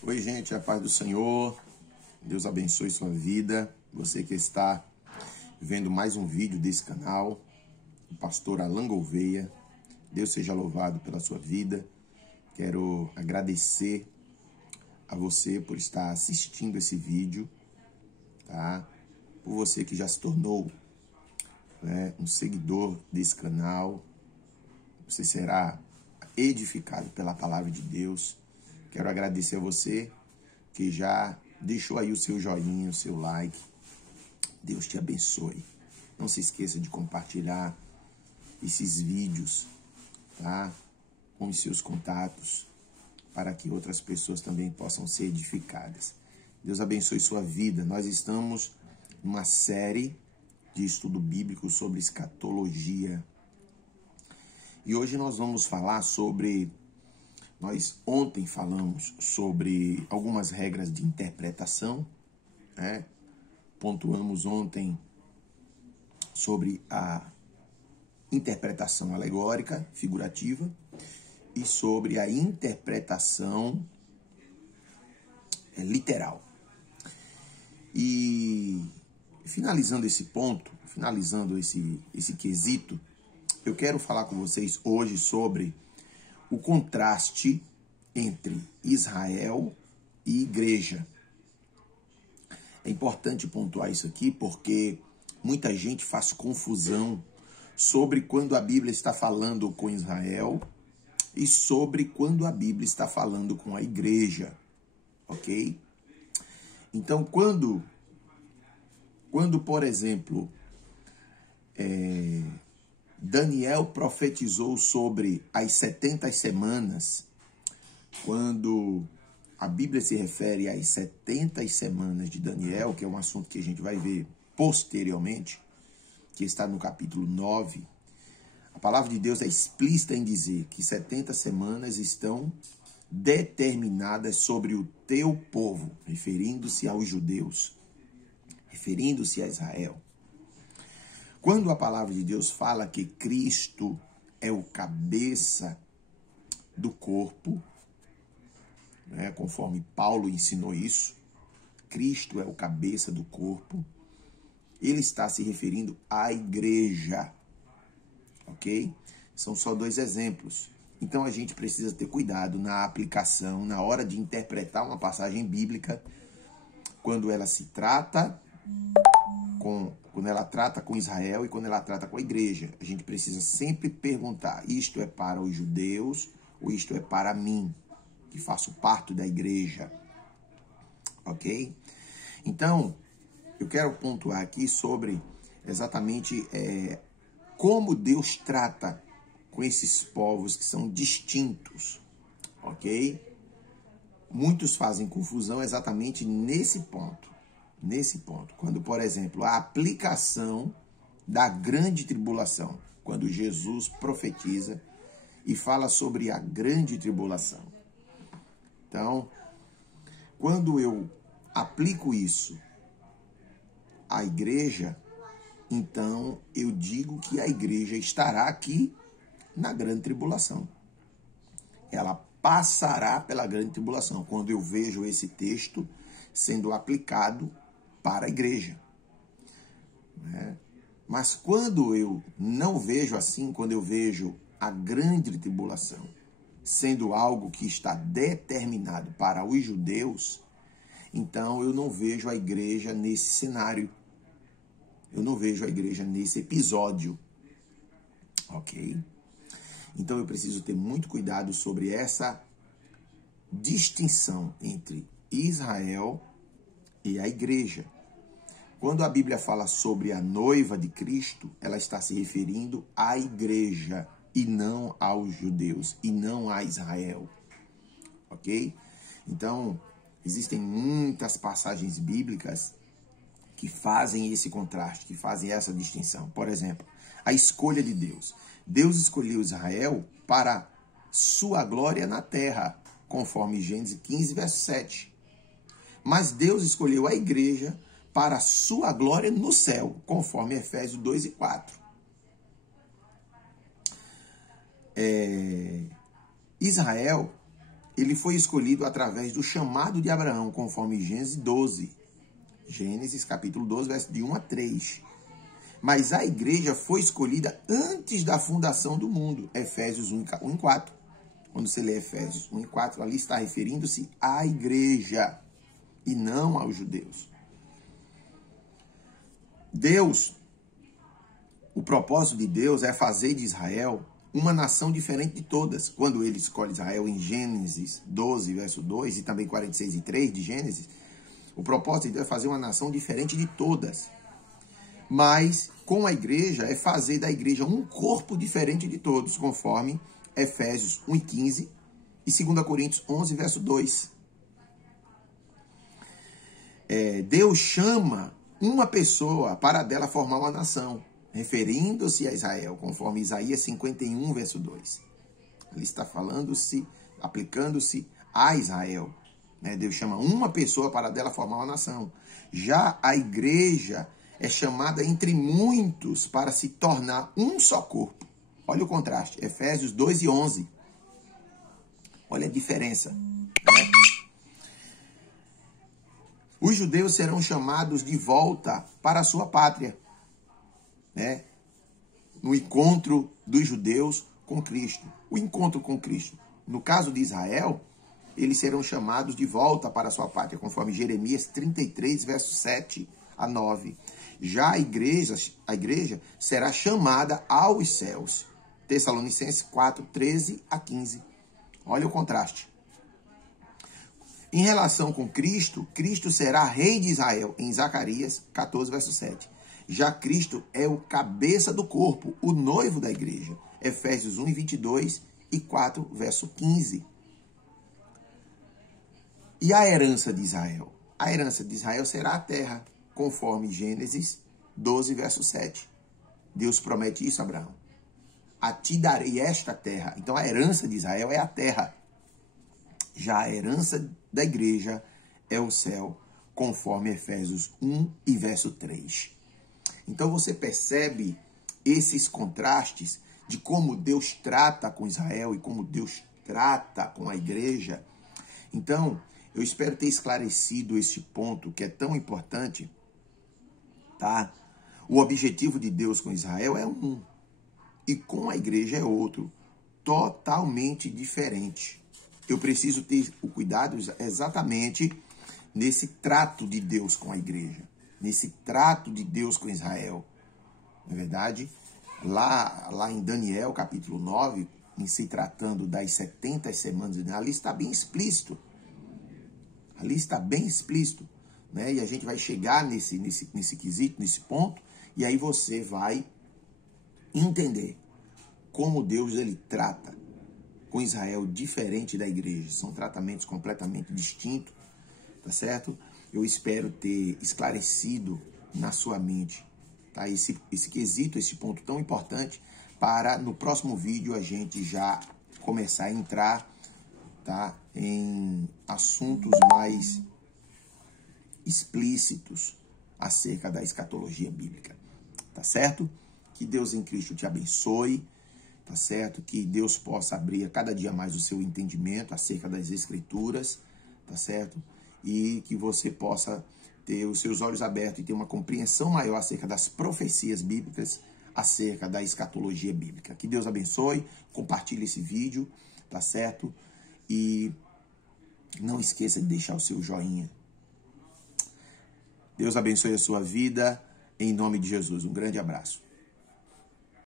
Oi, gente, a paz do Senhor. Deus abençoe sua vida. Você que está vendo mais um vídeo desse canal, o pastor Alan Gouveia. Deus seja louvado pela sua vida. Quero agradecer a você por estar assistindo esse vídeo, tá? Por você que já se tornou um seguidor desse canal. Você será edificado pela palavra de Deus. Quero agradecer a você que já deixou aí o seu joinha, o seu like. Deus te abençoe. Não se esqueça de compartilhar esses vídeos, tá? Com os seus contatos, para que outras pessoas também possam ser edificadas. Deus abençoe sua vida. Nós estamos numa série de estudo bíblico sobre escatologia. E hoje nós vamos falar sobre... Nós ontem falamos sobre algumas regras de interpretação, né? Pontuamos ontem sobre a interpretação alegórica, figurativa, e sobre a interpretação literal. E finalizando esse ponto, finalizando esse quesito, eu quero falar com vocês hoje sobre o contraste entre Israel e igreja. É importante pontuar isso aqui porque muita gente faz confusão sobre quando a Bíblia está falando com Israel e sobre quando a Bíblia está falando com a igreja, ok? Então, quando por exemplo, Daniel profetizou sobre as 70 semanas, quando a Bíblia se refere às 70 semanas de Daniel, que é um assunto que a gente vai ver posteriormente, que está no capítulo 9, a palavra de Deus é explícita em dizer que 70 semanas estão determinadas sobre o teu povo, referindo-se aos judeus, referindo-se a Israel. Quando a palavra de Deus fala que Cristo é o cabeça do corpo, né, conforme Paulo ensinou isso, Cristo é o cabeça do corpo, ele está se referindo à igreja, ok? São só dois exemplos. Então a gente precisa ter cuidado na aplicação, na hora de interpretar uma passagem bíblica, quando ela se trata quando ela trata com Israel e quando ela trata com a igreja. A gente precisa sempre perguntar, isto é para os judeus ou isto é para mim, que faço parte da igreja, ok? Então, eu quero pontuar aqui sobre exatamente como Deus trata com esses povos que são distintos, ok? Muitos fazem confusão exatamente nesse ponto. Quando, por exemplo, a aplicação da grande tribulação, quando Jesus profetiza e fala sobre a grande tribulação. Então, quando eu aplico isso à igreja, então eu digo que a igreja estará aqui na grande tribulação. Ela passará pela grande tribulação, quando eu vejo esse texto sendo aplicado para a igreja, né? Mas quando eu não vejo assim, quando eu vejo a grande tribulação sendo algo que está determinado para os judeus, então eu não vejo a igreja nesse cenário, eu não vejo a igreja nesse episódio, ok? Então eu preciso ter muito cuidado sobre essa distinção entre Israel e a igreja. Quando a Bíblia fala sobre a noiva de Cristo, ela está se referindo à igreja e não aos judeus, e não a Israel, ok? Então, existem muitas passagens bíblicas que fazem esse contraste, que fazem essa distinção. Por exemplo, a escolha de Deus. Deus escolheu Israel para sua glória na terra, conforme Gênesis 15, verso 7. Mas Deus escolheu a igreja para a sua glória no céu, conforme Efésios 2 e 4. Israel ele foi escolhido através do chamado de Abraão, conforme Gênesis 12. Gênesis capítulo 12, verso de 1 a 3. Mas a igreja foi escolhida antes da fundação do mundo. Efésios 1 e 4. Quando você lê Efésios 1 e 4, ali está referindo-se à igreja e não aos judeus. Deus, o propósito de Deus é fazer de Israel uma nação diferente de todas. Quando ele escolhe Israel em Gênesis 12, verso 2 e também 46 e 3 de Gênesis, o propósito de Deus é fazer uma nação diferente de todas. Mas com a igreja é fazer da igreja um corpo diferente de todos, conforme Efésios 1 e 15 e 2 Coríntios 11, verso 2. Deus chama uma pessoa para dela formar uma nação, referindo-se a Israel, conforme Isaías 51, verso 2. Ele está falando-se, aplicando-se a Israel. Deus chama uma pessoa para dela formar uma nação. Já a igreja é chamada entre muitos para se tornar um só corpo. Olha o contraste, Efésios 2 e 11. Olha a diferença. Os judeus serão chamados de volta para a sua pátria. No encontro dos judeus com Cristo. O encontro com Cristo. No caso de Israel, eles serão chamados de volta para a sua pátria, conforme Jeremias 33, versos 7 a 9. Já a igreja será chamada aos céus. Tessalonicenses 4, 13 a 15. Olha o contraste. Em relação com Cristo, Cristo será rei de Israel, em Zacarias 14, verso 7. Já Cristo é o cabeça do corpo, o noivo da igreja. Efésios 1, 22 e 4, verso 15. E a herança de Israel? A herança de Israel será a terra, conforme Gênesis 12, verso 7. Deus promete isso a Abraão. A ti darei esta terra. Então a herança de Israel é a terra. Já a herança da igreja é o céu, conforme Efésios 1 e verso 3. Então você percebe esses contrastes de como Deus trata com Israel e como Deus trata com a igreja. Então, eu espero ter esclarecido esse ponto que é tão importante, tá? O objetivo de Deus com Israel é um, e com a igreja é outro, totalmente diferente. Eu preciso ter o cuidado exatamente nesse trato de Deus com a igreja, nesse trato de Deus com Israel. Não é verdade? Lá em Daniel, capítulo 9, em se tratando das 70 semanas, ali está bem explícito. Ali está bem explícito, né? E a gente vai chegar nesse quesito, nesse ponto, e aí você vai entender como Deus ele trata com Israel diferente da igreja. São tratamentos completamente distintos, tá certo? Eu espero ter esclarecido na sua mente, tá? Esse quesito, esse ponto tão importante, para no próximo vídeo a gente já começar a entrar, tá, em assuntos mais explícitos acerca da escatologia bíblica, tá certo? Que Deus em Cristo te abençoe, tá certo? Que Deus possa abrir a cada dia mais o seu entendimento acerca das Escrituras, tá certo? E que você possa ter os seus olhos abertos e ter uma compreensão maior acerca das profecias bíblicas, acerca da escatologia bíblica. Que Deus abençoe, compartilhe esse vídeo, tá certo? E não esqueça de deixar o seu joinha. Deus abençoe a sua vida, em nome de Jesus. Um grande abraço.